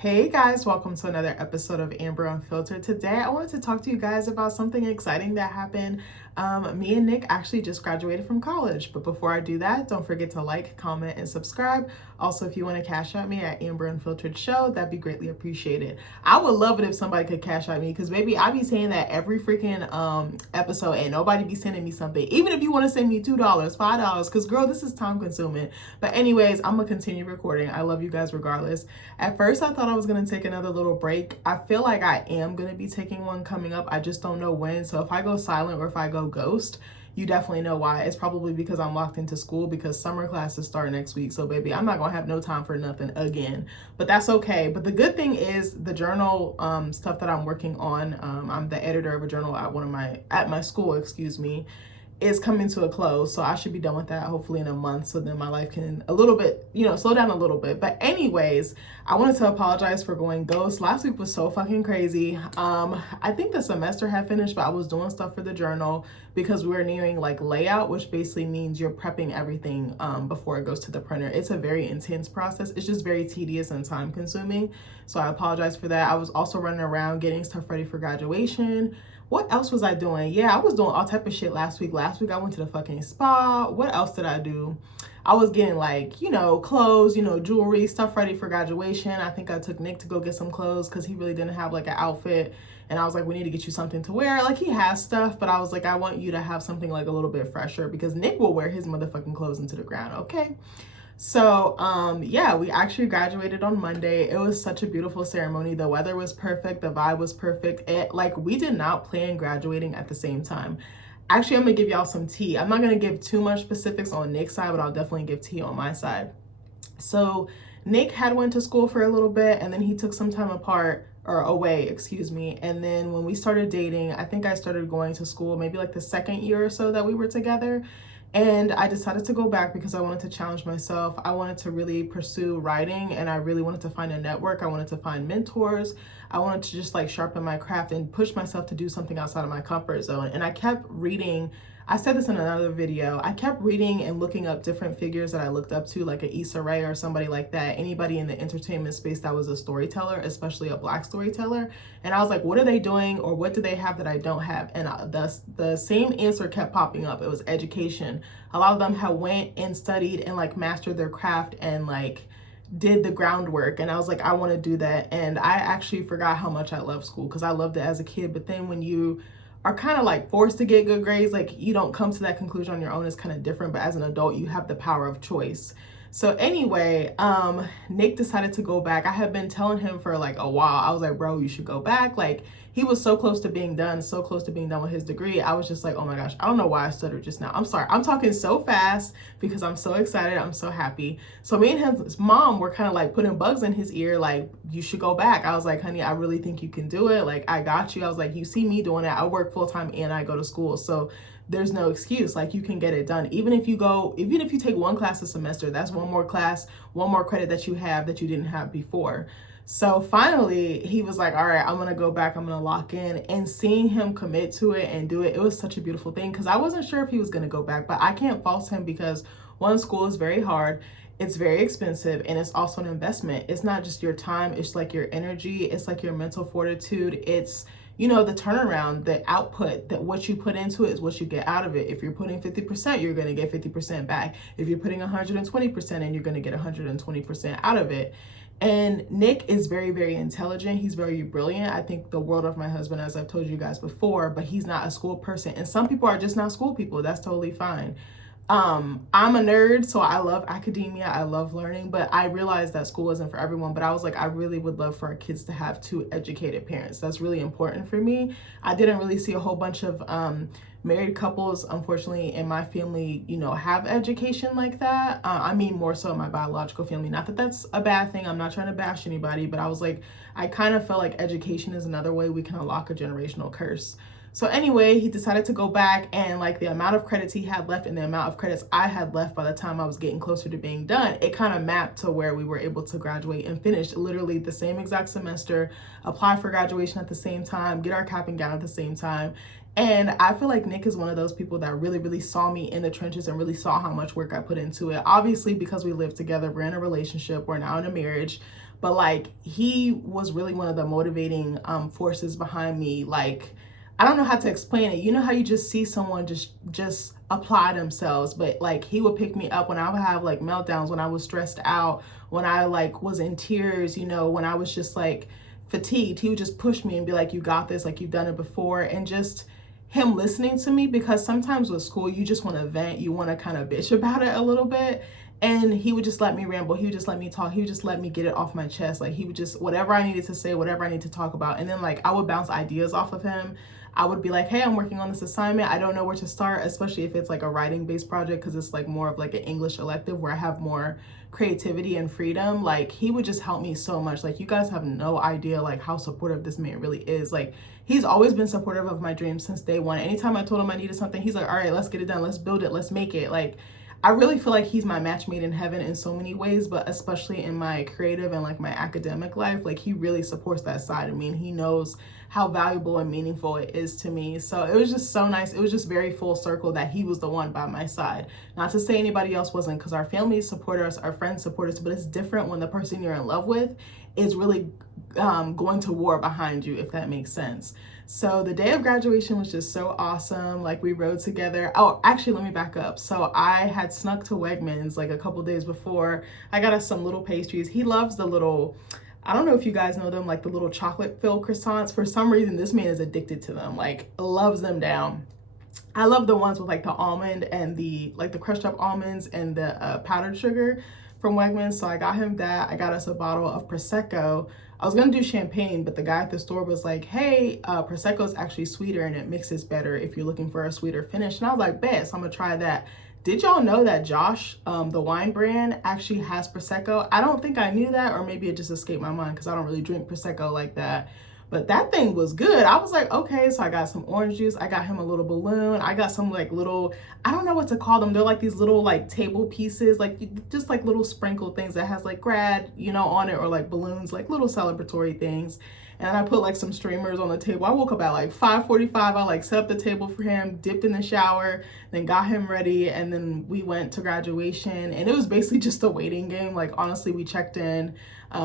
Hey guys, welcome to another episode of Amber Unfiltered. Today I wanted to talk to you guys about something exciting that happened. Me and Nick actually just graduated from college, but before I do that, don't forget to like, comment, and subscribe. Also, if you want to cash out me at AmberUnfilteredShow, that'd be greatly appreciated. I would love it if somebody could cash out me, because baby, I be saying that every freaking episode and nobody be sending me something. Even if you want to send me $2, $5, because girl, this is time consuming. But anyways, I'm gonna continue recording. I love you guys regardless. At first, I thought I was going to take another little break. I feel like I am going to be taking one coming up. I just don't know when. So if I go silent or if I go ghost, you definitely know why. It's probably because I'm locked into school because summer classes start next week. So baby, I'm not going to have no time for nothing again, but that's okay. But the good thing is the journal stuff that I'm working on, I'm the editor of a journal at my school, is coming to a close. So I should be done with that hopefully in a month. So then my life can a little bit, slow down a little bit. But anyways, I wanted to apologize for going ghost. Last week was so fucking crazy. I think the semester had finished, but I was doing stuff for the journal because we're nearing like layout, which basically means you're prepping everything before it goes to the printer. It's a very intense process. It's just very tedious and time consuming. So I apologize for that. I was also running around getting stuff ready for graduation. What else was I doing? Yeah, I was doing all type of shit last week. Last week I went to the fucking spa. What else did I do? I was getting like, clothes, jewelry, stuff ready for graduation. I think I took Nick to go get some clothes because he really didn't have like an outfit. And I was like, we need to get you something to wear. Like he has stuff, but I was like, I want you to have something like a little bit fresher because Nick will wear his motherfucking clothes into the ground, okay? So, yeah, we actually graduated on Monday. It was such a beautiful ceremony. The weather was perfect. The vibe was perfect. We did not plan graduating at the same time. Actually, I'm gonna give y'all some tea. I'm not gonna give too much specifics on Nick's side, but I'll definitely give tea on my side. So Nick had went to school for a little bit and then he took some time away, and then when we started dating, I think I started going to school maybe like the second year or so that we were together. And I decided to go back because I wanted to challenge myself. I wanted to really pursue writing and I really wanted to find a network. I wanted to find mentors. I wanted to just like sharpen my craft and push myself to do something outside of my comfort zone. And I kept reading. I said this in another video. I kept reading and looking up different figures that I looked up to, like an Issa Rae or somebody like that, anybody in the entertainment space that was a storyteller, especially a Black storyteller. And I was like, what are they doing or what do they have that I don't have? And the same answer kept popping up. It was education. A lot of them had went and studied and like mastered their craft and like did the groundwork. And I was like, I want to do that. And I actually forgot how much I love school because I loved it as a kid. But then when you are kind of like forced to get good grades, like you don't come to that conclusion on your own. It's kind of different, but as an adult you have the power of choice. So anyway, Nick decided to go back. I had been telling him for like a while. I was like, bro, you should go back. Like he was so close to being done with his degree. I was just like, oh my gosh, I don't know why I stuttered just now. I'm sorry. I'm talking so fast because I'm so excited. I'm so happy. So me and his mom were kind of like putting bugs in his ear. Like, you should go back. I was like, honey, I really think you can do it. Like, I got you. I was like, you see me doing it. I work full time and I go to school. So there's no excuse. Like, you can get it done. Even if you take one class a semester, that's one more class, one more credit that you have that you didn't have before. So finally he was like, all right, I'm gonna go back, I'm gonna lock in. And seeing him commit to it and do it, it was such a beautiful thing because I wasn't sure if he was gonna go back, but I can't fault him because one, school is very hard, it's very expensive, and it's also an investment. It's not just your time, it's like your energy, it's like your mental fortitude, it's the turnaround, the output, that what you put into it is what you get out of it. If you're putting 50%, you're going to get 50% back. If you're putting 120% and you're going to get 120% out of it. And Nick is very, very intelligent. He's very brilliant. I think the world of my husband, as I've told you guys before, but he's not a school person. And some people are just not school people. That's totally fine. I'm a nerd, so I love academia. I love learning, but I realized that school isn't for everyone. But I was like, I really would love for our kids to have two educated parents. That's really important for me. I didn't really see a whole bunch of married couples, unfortunately, in my family, have education like that. I mean, more so in my biological family. Not that that's a bad thing. I'm not trying to bash anybody, but I was like, I kind of felt like education is another way we can unlock a generational curse. So anyway, he decided to go back, and like the amount of credits he had left and the amount of credits I had left by the time I was getting closer to being done, it kind of mapped to where we were able to graduate and finish literally the same exact semester, apply for graduation at the same time, get our cap and gown at the same time. And I feel like Nick is one of those people that really, really saw me in the trenches and really saw how much work I put into it. Obviously, because we live together, we're in a relationship, we're now in a marriage. but like he was really one of the motivating forces behind me. Like, I don't know how to explain it. You know how you just see someone just apply themselves, but like he would pick me up when I would have like meltdowns, when I was stressed out, when I like was in tears, you know, when I was just like fatigued. He would just push me and be like, you got this, like you've done it before. And just him listening to me, because sometimes with school you just want to vent, you want to kind of bitch about it a little bit, and he would just let me ramble, he would just let me talk, he would just let me get it off my chest. Like he would just, whatever I needed to say, whatever I need to talk about, and then like I would bounce ideas off of him. I would be like, hey, I'm working on this assignment, I don't know where to start, especially if it's like a writing based project, because it's like more of like an English elective where I have more creativity and freedom. Like he would just help me so much. Like you guys have no idea like how supportive this man really is. Like he's always been supportive of my dreams since day one. Anytime I told him I needed something, he's like, all right, let's get it done, let's build it, let's make it. Like I really feel like he's my match made in heaven in so many ways, but especially in my creative and like my academic life. Like he really supports that side of me, and he knows how valuable and meaningful it is to me. So it was just so nice. It was just very full circle that he was the one by my side. Not to say anybody else wasn't, because our families support us, our friends support us, but it's different when the person you're in love with is really going to war behind you, if that makes sense. So the day of graduation was just so awesome. Like we rode together. Oh, actually, let me back up. So I had snuck to Wegmans like a couple days before. I got us some little pastries. He loves the little, I don't know if you guys know them, like the little chocolate filled croissants. For some reason, this man is addicted to them, like loves them down. I love the ones with like the almond and the like the crushed up almonds and the powdered sugar from Wegmans. So I got him that. I got us a bottle of Prosecco. I was gonna do champagne, but the guy at the store was like, hey, Prosecco is actually sweeter and it mixes better if you're looking for a sweeter finish. And I was like, bet, so I'm gonna try that. Did y'all know that Josh, the wine brand, actually has Prosecco? I don't think I knew that, or maybe it just escaped my mind because I don't really drink Prosecco like that. But that thing was good. I was like, okay, so I got some orange juice. I got him a little balloon. I got some like little, I don't know what to call them. They're like these little like table pieces, like just like little sprinkle things that has like grad, you know, on it, or like balloons, like little celebratory things. And I put like some streamers on the table. I woke up at like 5:45. I like set up the table for him, dipped in the shower, then got him ready. And then we went to graduation, and it was basically just a waiting game. Like honestly, we checked in.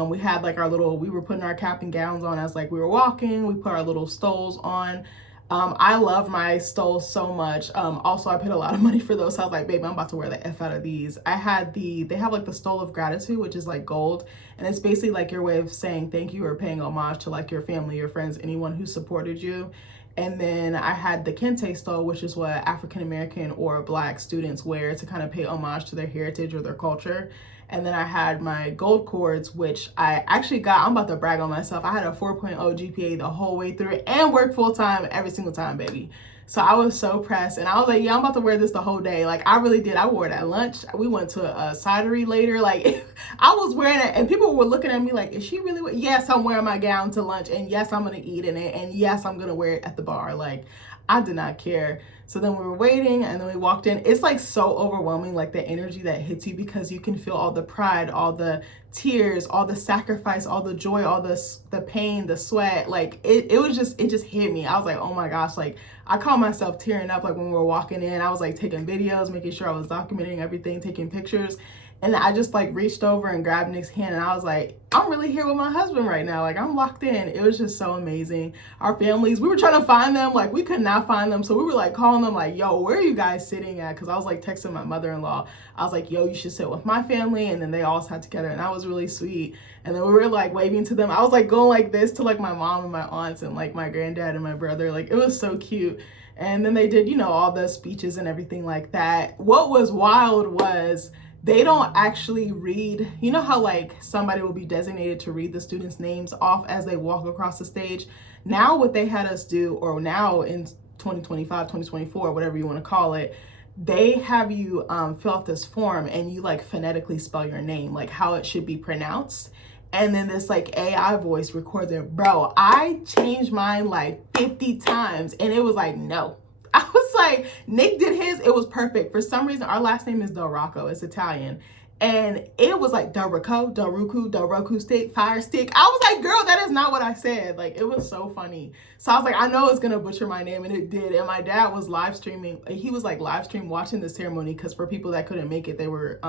We had like our little, we were putting our cap and gowns on as like we were walking. We put our little stoles on. I love my stoles so much. Also, I paid a lot of money for those. So I was like, babe, I'm about to wear the F out of these. I had they have like the stole of gratitude, which is like gold. And it's basically like your way of saying thank you or paying homage to like your family, your friends, anyone who supported you. And then I had the kente stole, which is what African-American or Black students wear to kind of pay homage to their heritage or their culture. And then I had my gold cords, which I actually got, I'm about to brag on myself. I had a 4.0 GPA the whole way through and worked full time every single time, baby. So I was so pressed, and I was like, yeah, I'm about to wear this the whole day. Like I really did. I wore it at lunch. We went to a cidery later. Like I was wearing it, and people were looking at me like, is she really yes, I'm wearing my gown to lunch, and yes, I'm gonna eat in it, and yes, I'm gonna wear it at the bar. Like I did not care. So then we were waiting, and then we walked in. It's like so overwhelming, like the energy that hits you, because you can feel all the pride, all the tears, all the sacrifice, all the joy, all the pain, the sweat. Like it just hit me. I was like, oh my gosh, like I caught myself tearing up like when we were walking in. I was like taking videos, making sure I was documenting everything, taking pictures. And I just like reached over and grabbed Nick's hand, and I was like, I'm really here with my husband right now. Like I'm locked in. It was just so amazing. Our families, we were trying to find them. Like we could not find them. So we were like calling them like, yo, where are you guys sitting at? Cause I was like texting my mother-in-law. I was like, yo, you should sit with my family. And then they all sat together, and that was really sweet. And then we were like waving to them. I was like going like this to like my mom and my aunts and like my granddad and my brother. Like it was so cute. And then they did, you know, all the speeches and everything like that. What was wild was they don't actually read, you know how like somebody will be designated to read the students' names off as they walk across the stage? Now what they had us do, or now in 2025, 2024, whatever you want to call it, they have you fill out this form, and you like phonetically spell your name, like how it should be pronounced. And then this like AI voice records it. Bro, I changed mine like 50 times, and it was like, no. I was like, Nick did his, it was perfect. For some reason, our last name is Del Rocco, it's Italian. And it was like Del Rocco, Del Roku stick, fire stick. I was like, girl, that is not what I said. Like, it was so funny. So I was like, I know it's gonna butcher my name, and it did. And my dad was live streaming. He was like live stream watching the ceremony, because for people that couldn't make it, they were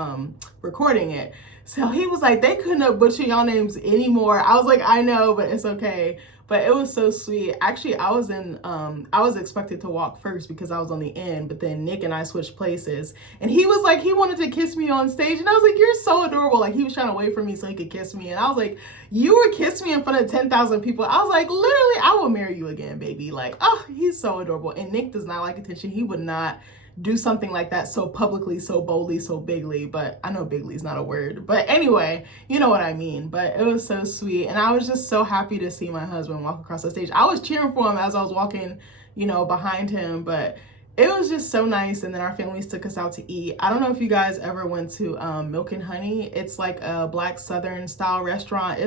recording it. So he was like, they couldn't have butchered y'all names anymore. I was like, I know, but it's okay. But it was so sweet. Actually, I was expected to walk first because I was on the end, but then Nick and I switched places. And he was like, he wanted to kiss me on stage. And I was like, you're so adorable. Like, he was trying to wait for me so he could kiss me. And I was like, you would kiss me in front of 10,000 people. I was like, literally, I will marry you again, baby. Like, oh, he's so adorable. And Nick does not like attention. He would not do something like that so publicly, so boldly, so bigly. But I know bigly is not a word, but anyway, you know what I mean. But it was so sweet, and I was just so happy to see my husband walk across the stage. I was cheering for him as I was walking, you know, behind him, but it was just so nice. And then our families took us out to eat. I don't know if you guys ever went to Milk and Honey. It's like a Black Southern style restaurant.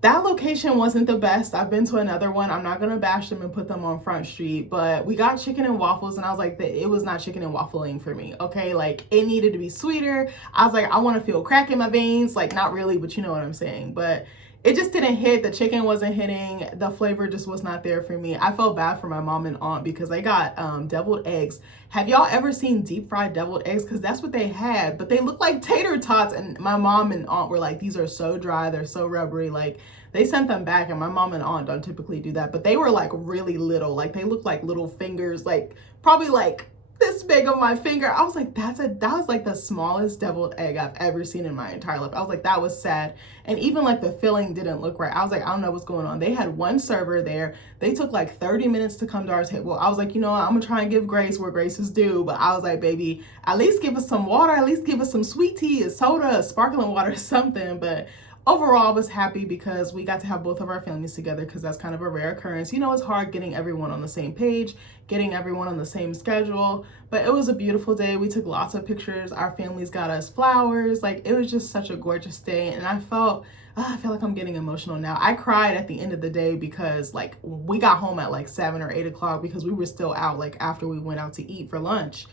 That location wasn't the best. I've been to another one. I'm not gonna bash them and put them on Front Street, but we got chicken and waffles, and I was like, it was not chicken and waffling for me, okay? Like, it needed to be sweeter. I was like, I wanna feel crack in my veins. Like, not really, but you know what I'm saying. But it just didn't hit. The chicken wasn't hitting. The flavor just was not there for me. I felt bad for my mom and aunt because they got deviled eggs. Have y'all ever seen deep fried deviled eggs? Because that's what they had, but they look like tater tots. And my mom and aunt were like, these are so dry, they're so rubbery. Like, they sent them back, and my mom and aunt don't typically do that, but they were like really little. Like, they looked like little fingers, like probably like this big of my finger. I was like, that was like the smallest deviled egg I've ever seen in my entire life. I was like, that was sad. And even like the filling didn't look right. I was like, I don't know what's going on. They had one server there. They took like 30 minutes to come to our table. I was like, you know what? I'm gonna try and give grace where grace is due. But I was like, baby, at least give us some water. At least give us some sweet tea, a soda, a sparkling water, something. But overall, I was happy because we got to have both of our families together, because that's kind of a rare occurrence. You know, it's hard getting everyone on the same page, getting everyone on the same schedule, but it was a beautiful day. We took lots of pictures. Our families got us flowers. Like, it was just such a gorgeous day, and I feel like I'm getting emotional now. I cried at the end of the day because like we got home at like 7 or 8 o'clock because we were still out like after we went out to eat for lunch.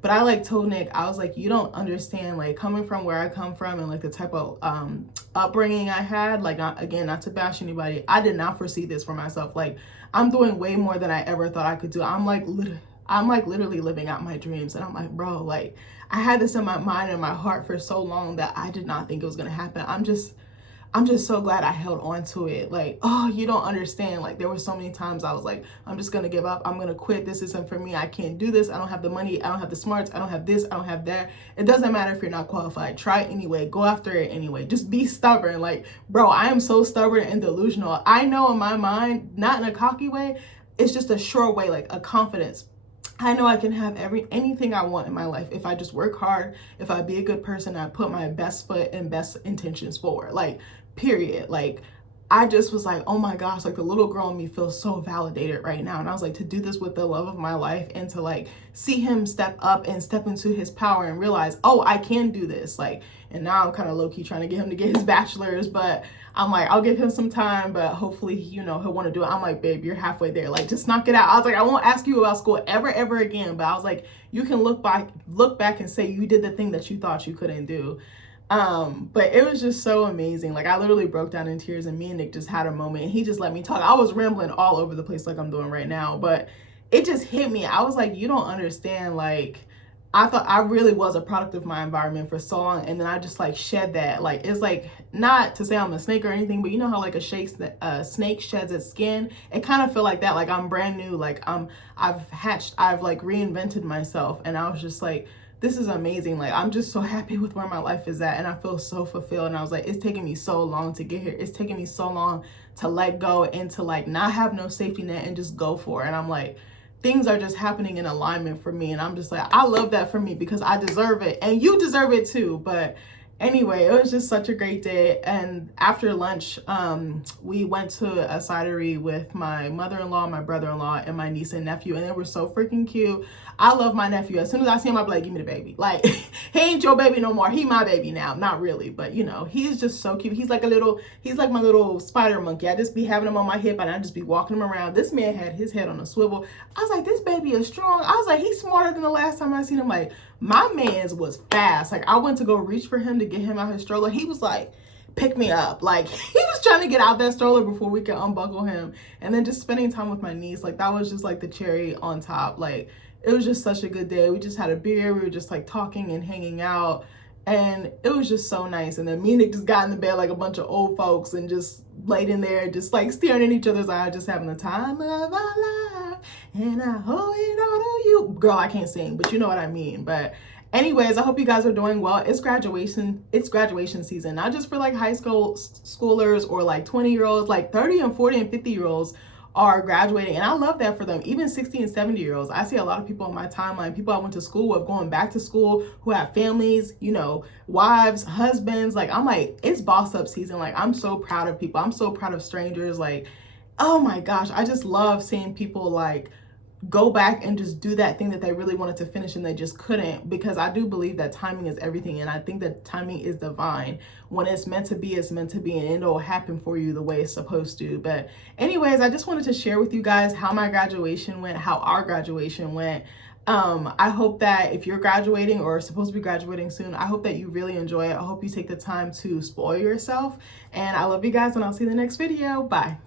But I like told Nick, I was like, you don't understand, like coming from where I come from and like the type of upbringing I had, like, not to bash anybody, I did not foresee this for myself. Like, I'm doing way more than I ever thought I could do. I'm like literally living out my dreams. And I'm like, bro, like I had this in my mind and my heart for so long that I did not think it was gonna happen. I'm just so glad I held on to it. Like, oh, you don't understand. Like, there were so many times I was like, I'm just gonna give up. I'm gonna quit. This isn't for me. I can't do this. I don't have the money. I don't have the smarts. I don't have this. I don't have that. It doesn't matter if you're not qualified. Try it anyway. Go after it anyway. Just be stubborn. Like, bro, I am so stubborn and delusional. I know in my mind, not in a cocky way, it's just a sure way, like a confidence. I know I can have anything I want in my life if I just work hard, if I be a good person, I put my best foot and best intentions forward. Like, period. Like, I just was like, oh my gosh, like the little girl in me feels so validated right now. And I was like, to do this with the love of my life and to like see him step up and step into his power and realize, oh, I can do this. Like, and now I'm kind of low-key trying to get him to get his bachelor's, but I'm like, I'll give him some time, but hopefully, you know, he'll want to do it. I'm like, babe, you're halfway there. Like, just knock it out. I was like, I won't ask you about school ever again. But I was like, you can look back and say you did the thing that you thought you couldn't do. But it was just so amazing. Like, I literally broke down in tears, and me and Nick just had a moment, and he just let me talk. I was rambling all over the place like I'm doing right now, but it just hit me. I was like, you don't understand. Like, I thought I really was a product of my environment for so long, and then I just like shed that. Like, it's like, not to say I'm a snake or anything, but you know how like a snake sheds its skin? It kind of feel like that. Like, I'm brand new. Like, I've like reinvented myself, and I was just like, this is amazing. Like, I'm just so happy with where my life is at, and I feel so fulfilled. And I was like, it's taken me so long to get here. It's taken me so long to let go and to like not have no safety net and just go for it. And I'm like, things are just happening in alignment for me. And I'm just like, I love that for me because I deserve it, and you deserve it too. But anyway, it was just such a great day. And after lunch, we went to a cidery with my mother-in-law, my brother-in-law, and my niece and nephew, and they were so freaking cute. I love my nephew. As soon as I see him, I'm like, give me the baby. Like, he ain't your baby no more. He my baby now. Not really, but you know, he's just so cute. He's like my little spider monkey. I just be having him on my hip, and I just be walking him around. This man had his head on a swivel. I was like, this baby is strong. I was like, he's smarter than the last time I seen him. Like, my man's was fast. Like, I went to go reach for him to get him out his stroller. He was like, pick me up. Like, he was trying to get out that stroller before we could unbuckle him. And then just spending time with my niece, like, that was just like the cherry on top. Like, it was just such a good day. We just had a beer. We were just like talking and hanging out. And it was just so nice. And then me and Nick just got in the bed like a bunch of old folks and just laid in there, just like staring in each other's eyes, just having the time of our life. And I owe it all to you. Girl, I can't sing, but you know what I mean. But anyways, I hope you guys are doing well. It's graduation season, not just for like high school schoolers or like 20-year-olds, like 30 and 40 and 50-year-olds are graduating, and I love that for them. Even 60 and 70-year-olds, I see a lot of people on my timeline, people I went to school with, going back to school, who have families, you know, wives, husbands. Like, I'm like, it's boss up season. Like, I'm so proud of people. I'm so proud of strangers. Like, oh my gosh, I just love seeing people like go back and just do that thing that they really wanted to finish and they just couldn't, because I do believe that timing is everything, and I think that timing is divine. When it's meant to be, it's meant to be, and it'll happen for you the way it's supposed to. But anyways, I just wanted to share with you guys how my graduation went, how our graduation went. I hope that if you're graduating or supposed to be graduating soon, I hope that you really enjoy it. I hope you take the time to spoil yourself, and I love you guys, and I'll see you in the next video. Bye.